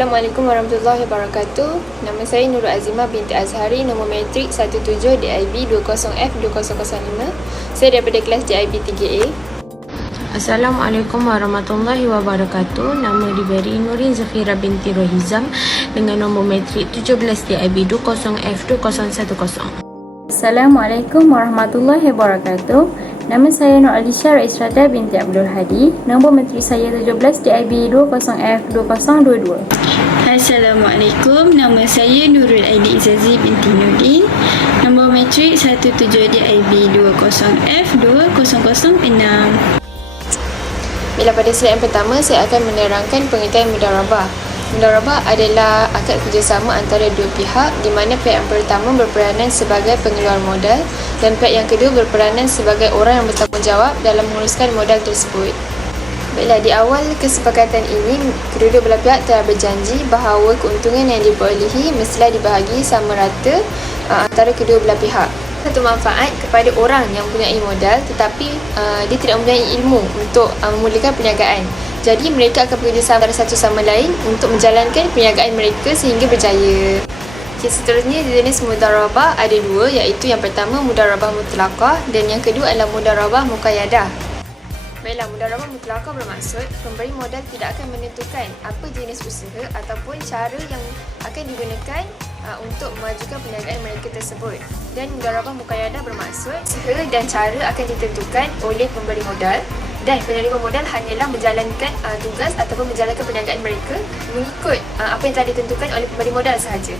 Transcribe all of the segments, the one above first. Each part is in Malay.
Assalamualaikum warahmatullahi wabarakatuh. Nama saya Nurul Azimah binti Azhari, nombor matrik 17 DIB 20F2005. Saya daripada kelas DIB 3A. Assalamualaikum warahmatullahi wabarakatuh. Nama diberi Nurin Zafira binti Rohizam dengan nombor matrik 17 DIB 20F2010. Assalamualaikum warahmatullahi wabarakatuh. Nama saya Nur Alisha Raisrada binti Abdul Hadi. Nombor matrik saya 17 DIB 20F2022. Assalamualaikum. Nama saya Nurul Aidi Izazi binti Nudin. Nombor matrik 17 DIB 20F2006. Bila pada slide yang pertama, saya akan menerangkan pengertian mudharabah. Mudharabah adalah akad kerjasama antara dua pihak di mana pihak yang pertama berperanan sebagai pengeluar modal dan pihak yang kedua berperanan sebagai orang yang bertanggungjawab dalam menguruskan modal tersebut. Baiklah, di awal kesepakatan ini, kedua-dua belah pihak telah berjanji bahawa keuntungan yang diperolehi mestilah dibahagi sama rata antara kedua belah pihak. Satu manfaat kepada orang yang mempunyai modal tetapi dia tidak mempunyai ilmu untuk memulakan perniagaan. Jadi mereka akan bekerjasama antara satu sama lain untuk menjalankan perniagaan mereka sehingga berjaya. Seterusnya, jenis mudharabah ada dua, iaitu yang pertama mudharabah mutlaqah dan yang kedua adalah mudharabah muqayyadah. Baiklah, mudharabah mutlaqah bermaksud pemberi modal tidak akan menentukan apa jenis usaha ataupun cara yang akan digunakan untuk memajukan perniagaan mereka tersebut. Dan mudharabah muqayyadah bermaksud usaha dan cara akan ditentukan oleh pemberi modal dan penerima modal hanyalah menjalankan tugas ataupun menjalankan perniagaan mereka mengikut apa yang telah ditentukan oleh pemberi modal sahaja.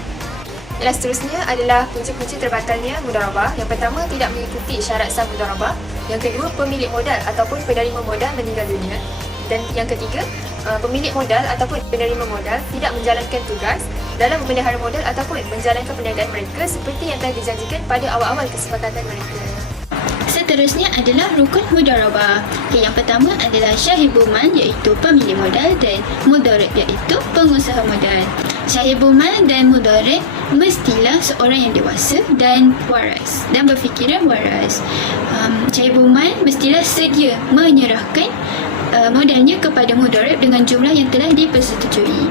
Dan seterusnya adalah punca-punca terbatalnya mudharabah. Yang pertama, tidak mengikuti syarat sah mudharabah. Yang kedua, pemilik modal ataupun penerima modal meninggal dunia. Dan yang ketiga, pemilik modal ataupun penerima modal tidak menjalankan tugas dalam memelihara modal ataupun menjalankan perniagaan mereka seperti yang telah dijanjikan pada awal-awal kesepakatan mereka. Seterusnya adalah rukun mudharabah. Yang pertama adalah syahibul mal, iaitu pemilik modal, dan mudharib, iaitu pengusaha modal. Syahibul mal dan mudharib mestilah seorang yang dewasa dan waras dan berfikiran waras. Syahibul mal mestilah sedia menyerahkan modalnya kepada mudharib dengan jumlah yang telah dipersetujui.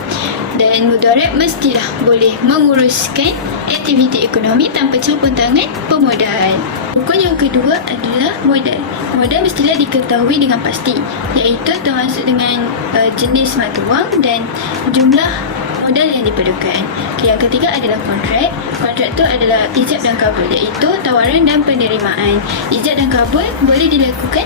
Dan mudharib mestilah boleh menguruskan aktiviti ekonomi tanpa campur tangan pemodal. Rukun yang kedua adalah modal. Modal mestilah diketahui dengan pasti, iaitu termasuk dengan jenis mata wang dan jumlah modal yang diperlukan. Yang ketiga adalah kontrak. Kontrak itu adalah ijab dan kabul, iaitu tawaran dan penerimaan. Ijab dan kabul boleh dilakukan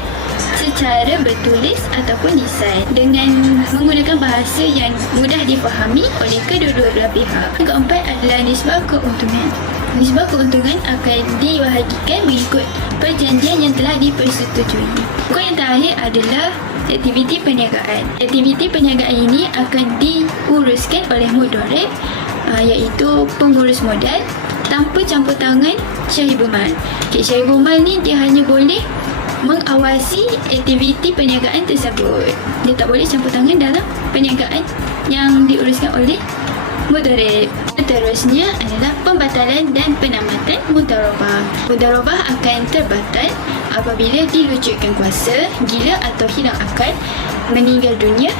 secara bertulis ataupun lisan dengan menggunakan bahasa yang mudah difahami oleh kedua-dua belah pihak. Yang keempat adalah nisbah keuntungan. Nisbah keuntungan akan dibahagikan mengikut perjanjian yang telah dipersetujui. Rukun yang terakhir adalah aktiviti perniagaan. Aktiviti perniagaan ini akan diuruskan oleh mudharib, iaitu pengurus modal, tanpa campur tangan syahibul mal. Syahibul mal ni dia hanya boleh mengawasi aktiviti perniagaan tersebut. Dia tak boleh campur tangan dalam perniagaan yang diuruskan oleh mudharib. Seterusnya adalah pembatalan dan penamatan mudharabah. Mudharabah akan terbatal apabila dilucutkan kuasa, gila atau hilang akal, meninggal dunia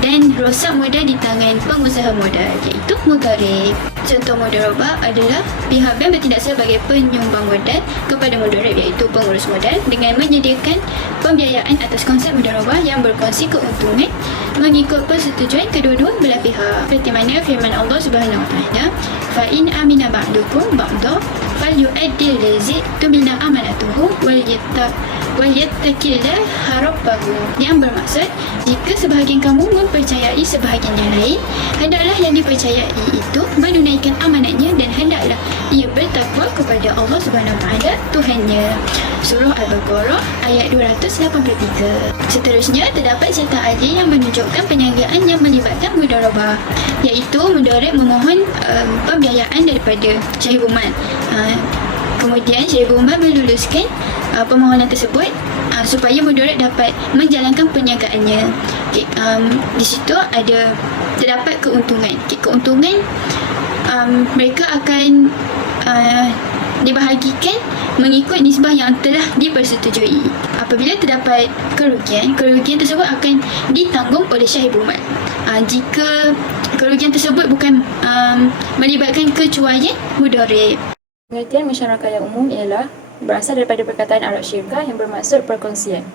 dan rosak modal di tangan pengusaha modal, iaitu mudharib. Contoh mudharabah adalah pihak bank bertindak sebagai penyumbang modal kepada mudharib, iaitu pengurus modal, dengan menyediakan pembiayaan atas konsep mudharabah yang berkongsi keuntungan mengikut persetujuan kedua-dua belah pihak. Seperti mana firman Allah Subhanahu Wa Taala, "Fa in amina ba'dukum ba'da falyu'addil ladzi tumina amanatuhu wal yattaqillah rabbahu." Yang bermaksud, jika sebahagian kamu mempercayai sebahagian yang lain, hendaklah yang dipercayai itu menunaikan amanatnya dan hendaklah ia bertakwa kepada Allah Subhanahu Wa Taala Tuhannya. Surah Al-Baqarah ayat 283. Seterusnya, terdapat serta ajil yang menunjukkan perniagaan yang melibatkan mudharabah, iaitu mudharib memohon pembiayaan daripada syahibul mal. Kemudian syahibul mal meluluskan permohonan tersebut supaya mudharib dapat menjalankan perniagaannya. Di situ ada terdapat keuntungan. Keuntungan mereka akan dibahagikan mengikut nisbah yang telah dipersetujui. Apabila terdapat kerugian tersebut akan ditanggung oleh syahibul mal. Jika kerugian tersebut bukan melibatkan kecuaian mudharib. Pengertian masyarakat yang umum ialah berasal daripada perkataan Arab syirkah yang bermaksud perkongsian.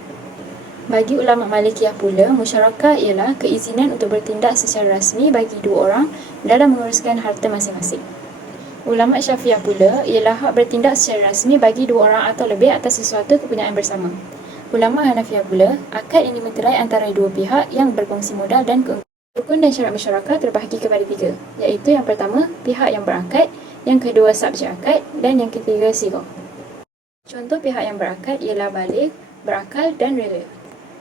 Bagi ulama Malikiyah pula, musyarakah ialah keizinan untuk bertindak secara rasmi bagi dua orang dalam menguruskan harta masing-masing. Ulama Syafi'iyah pula ialah hak bertindak secara rasmi bagi dua orang atau lebih atas sesuatu kepunyaan bersama. Ulama Hanafiyah pula, akad ini meterai antara dua pihak yang berkongsi modal dan keuntungan. Rukun dan syarat masyarakat terbahagi kepada tiga, iaitu yang pertama, pihak yang berakad, yang kedua, subjek akad, dan yang ketiga, sighah. Contoh pihak yang berakad ialah baligh, berakal dan rela.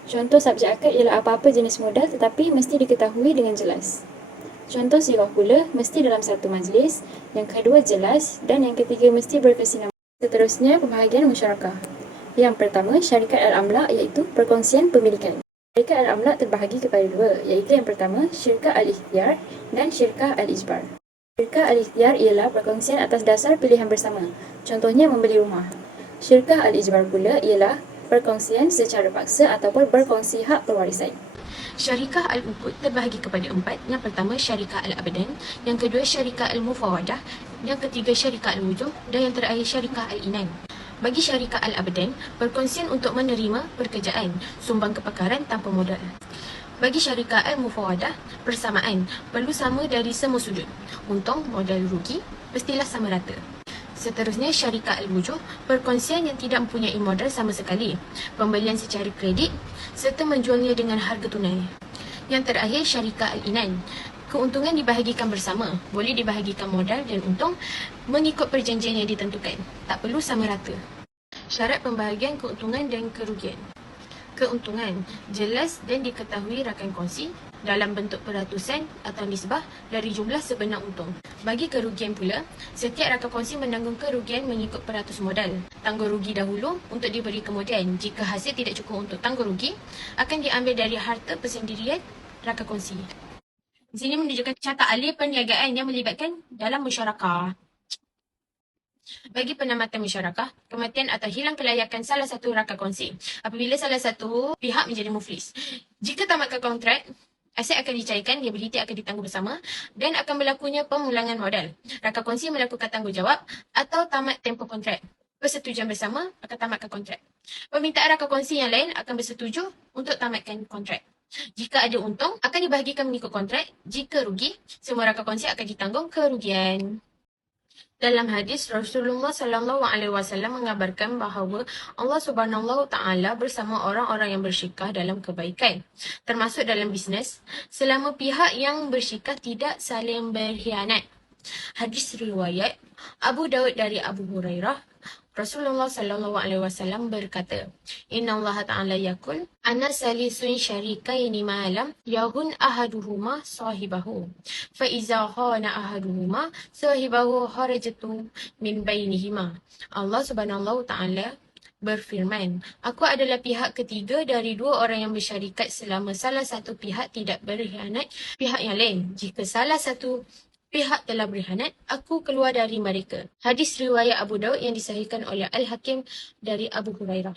Contoh subjek akad ialah apa-apa jenis modal tetapi mesti diketahui dengan jelas. Contoh sighah pula mesti dalam satu majlis, yang kedua jelas dan yang ketiga mesti berkesinambungan. Seterusnya, pembahagian musyarakah. Yang pertama, syarikat al-amlak iaitu perkongsian pemilikan. Syarikat al-amlak terbahagi kepada dua, iaitu yang pertama, syirkah al-ikhtiyar dan syirkah al-ijbar. Syirkah al-ikhtiyar ialah perkongsian atas dasar pilihan bersama. Contohnya membeli rumah. Syirkah al-ijbar pula ialah perkongsian secara paksa ataupun berkongsi hak perwarisan. Syarikah al-uqud terbahagi kepada empat. Yang pertama, syarikah al-abadan. Yang kedua, syarikah al-mufawadah. Yang ketiga, syarikah al-wujuh. Dan yang terakhir, syarikah al-inan. Bagi syarikah al-abadan, perkongsian untuk menerima pekerjaan, sumbang kepakaran tanpa modal. Bagi syarikah al-mufawadah, persamaan, perlu sama dari semua sudut. Untung, modal, rugi, mestilah sama rata. Seterusnya, syarikah al-wujuh, perkongsian yang tidak mempunyai modal sama sekali, pembelian secara kredit, serta menjualnya dengan harga tunai. Yang terakhir, syarikah al-inan, keuntungan dibahagikan bersama, boleh dibahagikan modal dan untung mengikut perjanjian yang ditentukan, tak perlu sama rata. Syarat pembahagian keuntungan dan kerugian. Keuntungan, jelas dan diketahui rakan kongsi dalam bentuk peratusan atau nisbah dari jumlah sebenar untung. Bagi kerugian pula, setiap rakan kongsi menanggung kerugian mengikut peratus modal. Tanggung rugi dahulu untuk diberi kemudian. Jika hasil tidak cukup untuk tanggung rugi, akan diambil dari harta persendirian rakan kongsi. Di sini menunjukkan carta alih perniagaan yang melibatkan dalam musyarakah. Bagi penamatan musyarakah, kematian atau hilang kelayakan salah satu rakan kongsi apabila salah satu pihak menjadi muflis. Jika tamatkan kontrak, aset akan dicairkan, liability akan ditanggung bersama dan akan berlakunya pemulangan modal. Rakan kongsi melakukan tanggungjawab atau tamat tempoh kontrak. Persetujuan bersama akan tamatkan kontrak. Permintaan rakan kongsi yang lain akan bersetuju untuk tamatkan kontrak. Jika ada untung, akan dibahagikan mengikut kontrak. Jika rugi, semua rakan kongsi akan ditanggung kerugian. Dalam hadis, Rasulullah SAW mengabarkan bahawa Allah Subhanahu Taala bersama orang-orang yang bersyirkah dalam kebaikan, termasuk dalam bisnes, selama pihak yang bersyirkah tidak saling berkhianat. Hadis riwayat Abu Daud dari Abu Hurairah, Rasulullah SAW berkata, Inna Allah Ta'ala yakul, Ana salisun syarikaini ma'alam, yahun ahaduhuma sahibahu. Fa'iza khana ahaduhuma sahibahu harajatu min bainihima. Allah Subhanahu Ta'ala berfirman, Aku adalah pihak ketiga dari dua orang yang bersyarikat selama salah satu pihak tidak berkhianat pihak yang lain. Jika salah satu pihak telah berkhianat, aku keluar dari mereka. Hadis riwayat Abu Daud yang disahihkan oleh Al-Hakim dari Abu Hurairah.